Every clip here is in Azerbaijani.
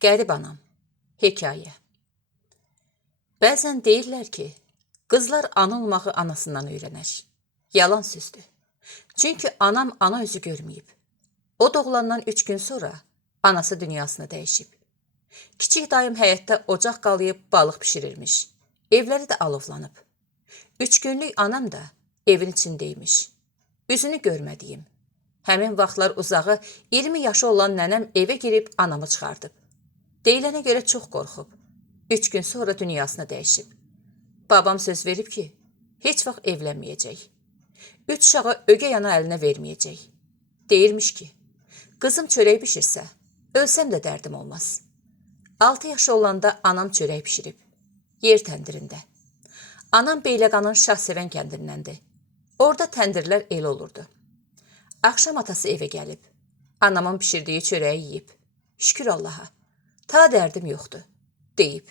Qərib anam. Hekayə. Bəzən deyirlər ki, qızlar ana olmağı anasından öyrənər. Yalan sözdür. Çünki anam ana özü görməyib. O doğulandan 3 gün sonra anası dünyasını dəyişib. Kiçik dayım həyətdə ocaq qalayıb balıq pişirirmiş. Evləri də alovlanıb. 3 günlük anam da evin içindəymiş. Üzünü görmədiyim. Həmin vaxtlar uzağı 20 yaşı olan nənəm evə girib anamı çıxardıb. Deyilənə görə çox qorxub. 3 gün sonra dünyasını dəyişib. Babam söz verib ki, heç vaxt evlənməyəcək. 3 uşağı ögey ana əlinə verməyəcək. Deyirmiş ki, qızım çörək pişirsə, ölsəm də dərdim olmaz. 6 yaşı olanda anam çörək pişirib. Yer təndirində. Anam Beyləqanın Şahsevən kəndindəndir. Orada təndirlər el olurdu. Axşam atası evə gəlib. Anamın pişirdiyi çörəyi yeyib. Şükür Allaha. Ta dərdim yoxdur, deyib.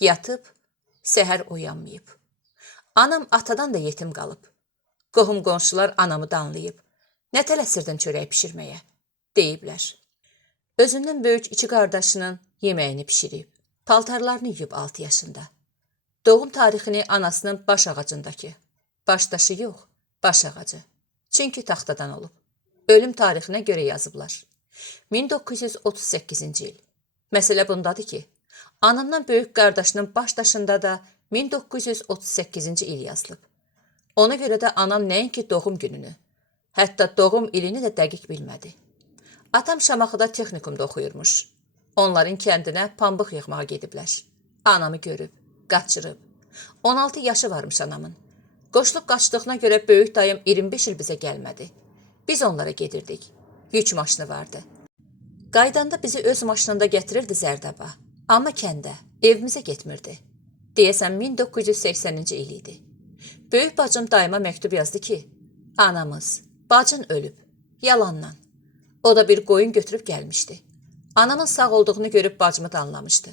Yatıb, səhər oyanmayıb. Anam atadan da yetim qalıb. Qohum qonşular anamı danlayıb. Nə tələsirdin çörək pişirməyə, deyiblər. Özündən böyük 2 qardaşının yeməyini pişirib. Paltarlarını yuyub 6 yaşında. Doğum tarixini anasının baş ağacındakı. Başdaşı yox, baş ağacı. Çünki taxtadan olub. Ölüm tarixinə görə yazıblar. 1938-ci il. Məsələ bundadır ki, anamdan böyük qardaşının başdaşında da 1938-ci il yazılıb. Ona görə də anam nəinki doğum gününü, hətta doğum ilini də dəqiq bilmədi. Atam Şamaxıda texnikumda oxuyurmuş. Onların kəndinə pambıq yığmağa gediblər. Anamı görüb, qaçırıb. 16 yaşı varmış anamın. Qoşluq qaçdığına görə böyük dayım 25 il bizə gəlmədi. Biz onlara gedirdik. Yük maşını vardı. Qaydanda bizi öz maşınında gətirirdi Zərdaba. Amma kəndə, evimizə getmirdi. Deyəsən 1980-ci il idi. Böyük bacım dayıma məktub yazdı ki, anamız, bacın ölüb, yalandan. O da bir qoyun götürüb gəlmişdi. Anamın sağ olduğunu görüb bacımı danlamışdı.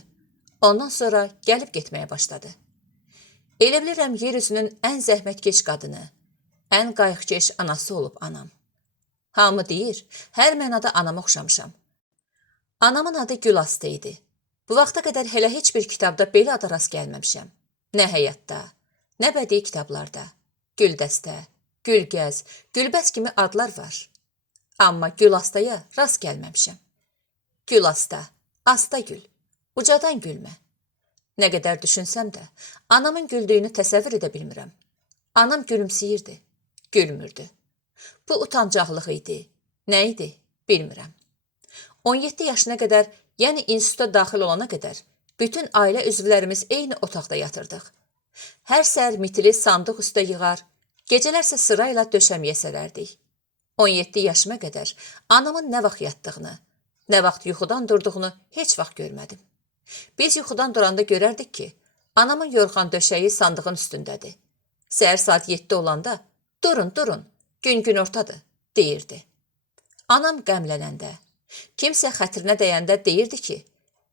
Ondan sonra gəlib getməyə başladı. Elə bilirəm yer üzünün ən zəhmətkeş qadını, ən qayğıkeş anası olub anam. Hamı deyir, hər mənada anama oxşamışam. Anamın adı Gülasta idi. Bu vaxta qədər hələ heç bir kitabda belə ada rast gəlməmişəm. Nə həyatda, nə bədii kitablarda. Güldəstə, Gülgəz, Gülbəz kimi adlar var. Amma Gülastaya rast gəlməmişəm. Gülasta, asta gül, ucadan gülmə. Nə qədər düşünsəm də, anamın güldüyünü təsəvvür edə bilmirəm. Anam gülümsəyirdi, gülmürdü. Bu utancaqlıq idi, nə idi, bilmirəm. 17 yaşına qədər, yəni instituta daxil olana qədər, bütün ailə üzvlərimiz eyni otaqda yatırdıq. Hər səhər mitili sandıq üstə yığar, gecələrsə sırayla döşəməyə sərərdik. 17 yaşıma qədər anamın nə vaxt yatdığını, nə vaxt yuxudan durduğunu heç vaxt görmədim. Biz yuxudan duranda görərdik ki, anamın yorğan döşəyi sandığın üstündədir. Səhər saat 7 olanda, durun, gün günortadır, deyirdi. Anam qəmlənəndə, kimsə xətrinə dəyəndə deyirdi ki,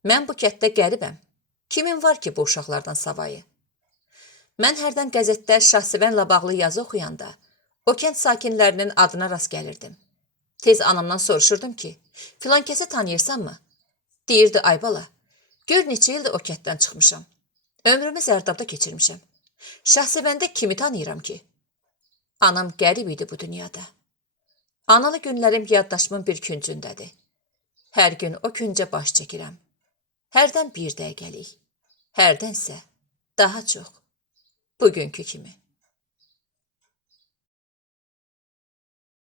mən bu kətdə qəribəm, kimin var ki bu uşaqlardan savayı? Mən hərdən qəzetdə Şahsevənlə bağlı yazı oxuyanda, o kənd sakinlərinin adına rast gəlirdim. Tez anamdan soruşurdum ki, filan kəsi tanıyırsanmı? Deyirdi, ay bala, gör neçə ildir o kətdən çıxmışam. Ömrümü Zərdabda keçirmişəm. Şahsevəndə kimi tanıyıram ki? Anam qərib idi bu dünyada. Analı günlərim yaddaşımın bir küncündədir. Hər gün o küncə baş çəkirəm. Hərdən bir dəqiqəlik, hərdənsə daha çox, bugünkü kimi.